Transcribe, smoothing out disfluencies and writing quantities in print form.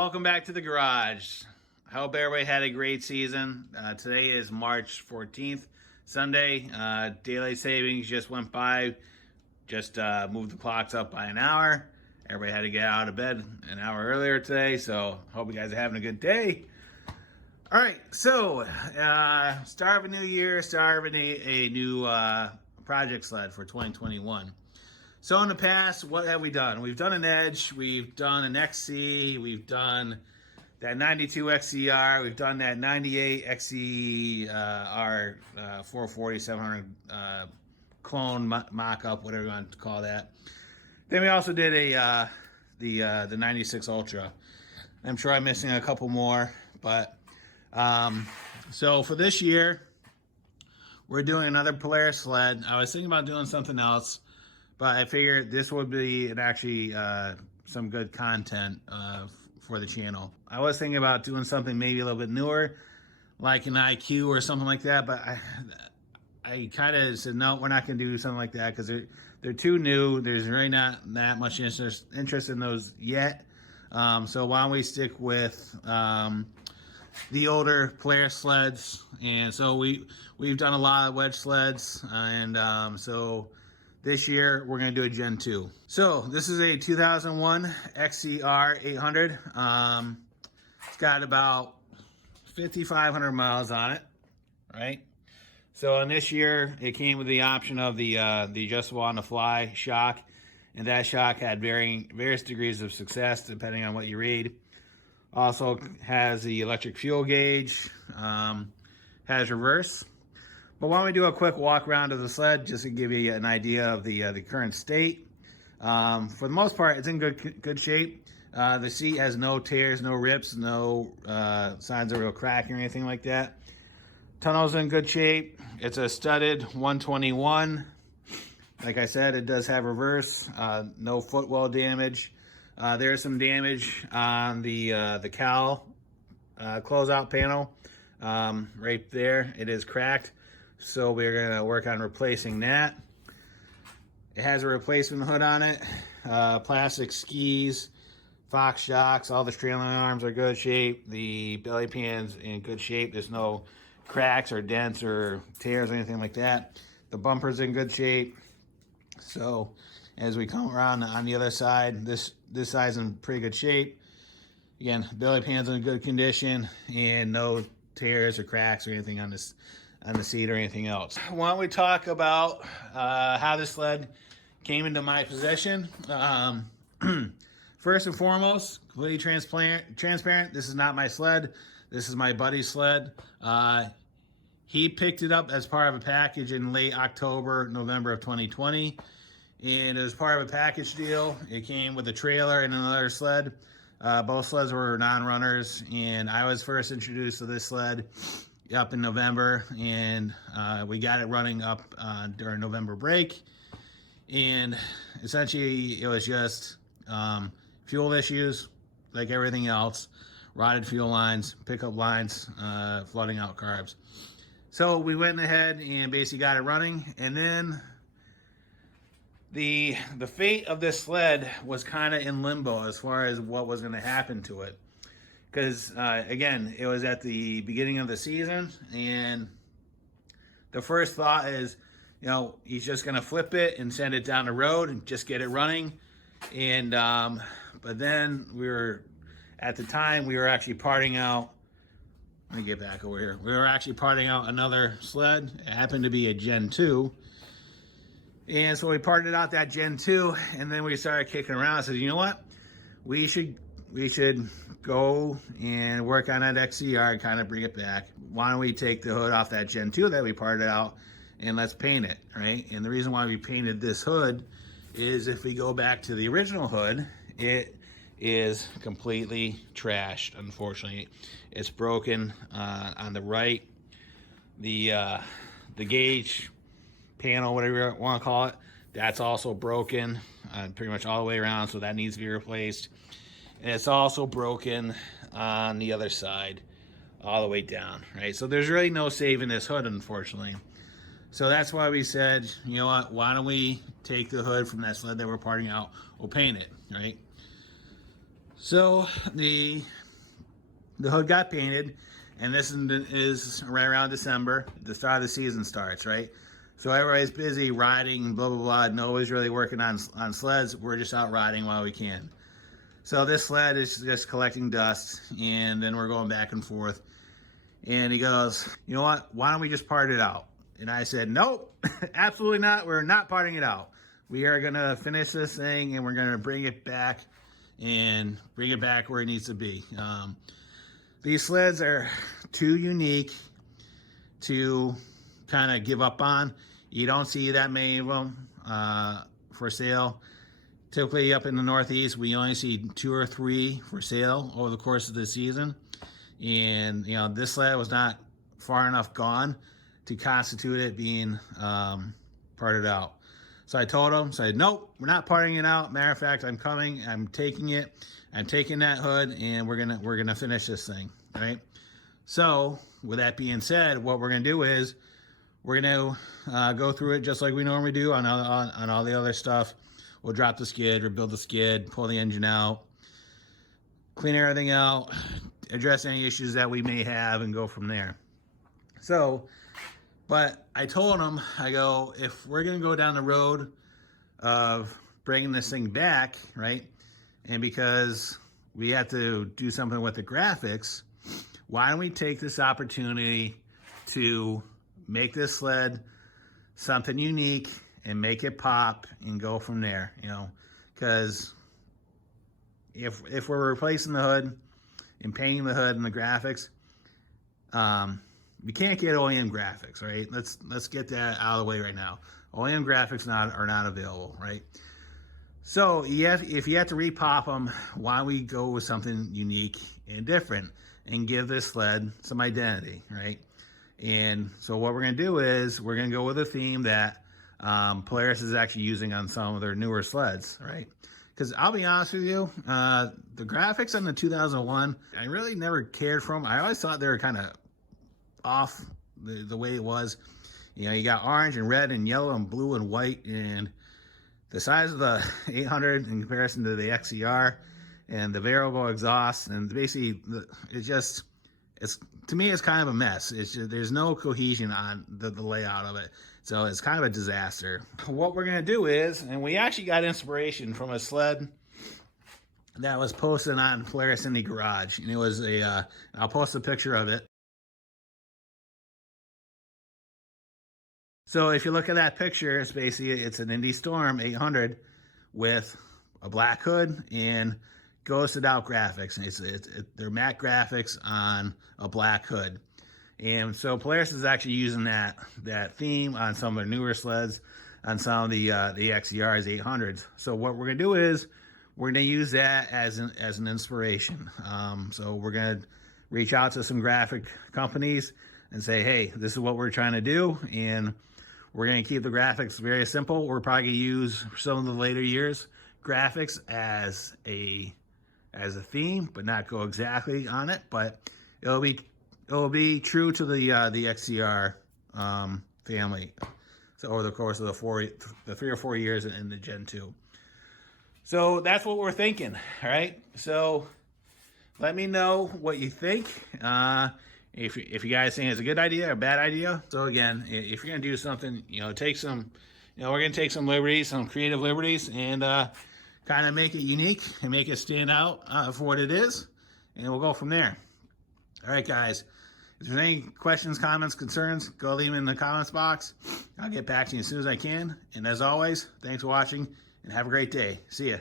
welcome back to the garage. I hope everybody had a great season. Today is March 14th, Sunday. Daylight savings just went by. Just moved the clocks up by an hour. Everybody had to get out of bed an hour earlier today, so hope you guys are having a good day. All right, so start of a new year, start of a new Project Sled for 2021. So in the past, what have we done? We've done an Edge, we've done an XC, we've done that 92 XCR, we've done that 98 XCR 440, 700 clone mock-up, whatever you want to call that. Then we also did the 96 Ultra. I'm sure I'm missing a couple more, but so for this year, we're doing another Polaris Sled. I was thinking about doing something else, but I figured this would be actually some good content for the channel. I was thinking about doing something maybe a little bit newer, like an IQ or something like that, but I kind of said, no, we're not going to do something like that because they're too new. There's really not that much interest in those yet. So why don't we stick with the older Polaris sleds? And so we've done a lot of wedge sleds, and so this year we're going to do a Gen 2. So this is a 2001 XCR 800. It's got about 5,500 miles on it, right? So in this year, it came with the option of the adjustable on the fly shock, and that shock had various degrees of success depending on what you read. Also has the electric fuel gauge, has reverse. But why don't we do a quick walk around of the sled just to give you an idea of the current state. For the most part, it's in good shape. The seat has no tears, no rips, no signs of real cracking or anything like that. Tunnel's in good shape. It's a studded 121. Like I said, it does have reverse, no footwell damage. There's some damage on the cowl closeout panel right there. It is cracked, so we're gonna work on replacing that. It has a replacement hood on it, plastic skis, Fox shocks, all the trailing arms are good shape. The belly pan's in good shape. There's no cracks or dents or tears or anything like that. The bumper's in good shape. So as we come around on the other side, this side's in pretty good shape. Again, belly pan's in good condition and no tears or cracks or anything on the seat or anything else. Why don't we talk about how this sled came into my possession? First and foremost, completely transparent. This is not my sled. This is my buddy's sled. He picked it up as part of a package in late October, November of 2020. And it was part of a package deal. It came with a trailer and another sled. Both sleds were non-runners, and I was first introduced to this sled up in November, and we got it running up during November break. And essentially, it was just fuel issues, like everything else, rotted fuel lines, pickup lines, flooding out carbs. So we went ahead and basically got it running, and then the fate of this sled was kind of in limbo as far as what was going to happen to it. Because, again, it was at the beginning of the season, and the first thought is, you know, he's just going to flip it and send it down the road and just get it running. And, but then at the time, we were actually parting out. Let me get back over here. We were actually parting out another sled. It happened to be a Gen 2. And so we parted out that Gen 2, and then we started kicking around. I said, you know what? We should go and work on that XCR and kind of bring it back. Why don't we take the hood off that Gen 2 that we parted out and let's paint it, right? And the reason why we painted this hood is if we go back to the original hood, it is completely trashed, unfortunately. It's broken on the right. The gauge panel, whatever you want to call it, that's also broken pretty much all the way around, so that needs to be replaced. And it's also broken on the other side all the way down, right? So there's really no saving this hood, unfortunately. So that's why we said, you know what, why don't we take the hood from that sled that we're parting out, we'll paint it, right? So the hood got painted, and this is right around December. The start of the season starts, right? So everybody's busy riding, blah, blah, blah. Nobody's really working on sleds. We're just out riding while we can. So this sled is just collecting dust, and then we're going back and forth. And he goes, you know what? Why don't we just part it out? And I said, nope, absolutely not. We're not parting it out. We are going to finish this thing, and we're going to bring it back and bring it back where it needs to be. These sleds are too unique to kind of give up on. You don't see that many of them for sale. Typically up in the Northeast, we only see 2 or 3 for sale over the course of the season. And, you know, this sled was not far enough gone to constitute it being parted out. So I told him, said, nope, we're not parting it out. Matter of fact, I'm coming, I'm taking it. I'm taking that hood, and we're gonna finish this thing, right? So with that being said, what we're gonna do is we're gonna go through it just like we normally do on all the other stuff. We'll drop the skid, rebuild the skid, pull the engine out, clean everything out, address any issues that we may have, and go from there. So, but I told him, I go, if we're gonna go down the road of bringing this thing back, right? And because we have to do something with the graphics, why don't we take this opportunity to make this sled something unique and make it pop and go from there, you know? Because if we're replacing the hood and painting the hood and the graphics, we can't get OEM graphics, right? Let's get that out of the way right now. OEM graphics are not available, right? So if you have to repop them, why don't we go with something unique and different and give this sled some identity, right? And so what we're gonna do is we're gonna go with a theme that Polaris is actually using on some of their newer sleds, right? Because I'll be honest with you, the graphics on the 2001, I really never cared for them. I always thought they were kind of off the way it was. You know, you got orange and red and yellow and blue and white, and the size of the 800 in comparison to the XCR and the variable exhaust, and basically it's to me it's kind of a mess. It's just, there's no cohesion on the layout of it, so it's kind of a disaster. What we're gonna do is, and we actually got inspiration from a sled that was posted on Polaris in the garage, and it was I'll post a picture of it. So if you look at that picture, it's an Indy Storm 800 with a black hood and ghosted out graphics. And they're matte graphics on a black hood. And so Polaris is actually using that theme on some of their newer sleds, on some of the XCRs 800s. So what we're gonna do is we're gonna use that as an inspiration. So we're gonna reach out to some graphic companies and say, hey, this is what we're trying to do, and we're going to keep the graphics very simple. We're probably going to use some of the later years graphics as a theme, but not go exactly on it. But it'll be true to the XCR family. So over the course of the 3 or 4 years in the Gen 2. So that's what we're thinking. All right. So let me know what you think. If you guys think it's a good idea or a bad idea. So again, if you're gonna do something, you know, we're gonna take some liberties, some creative liberties, and kind of make it unique and make it stand out for what it is, and we'll go from there. All right, guys. If there's any questions, comments, concerns, go leave them in the comments box. I'll get back to you as soon as I can. And as always, thanks for watching, and have a great day. See ya.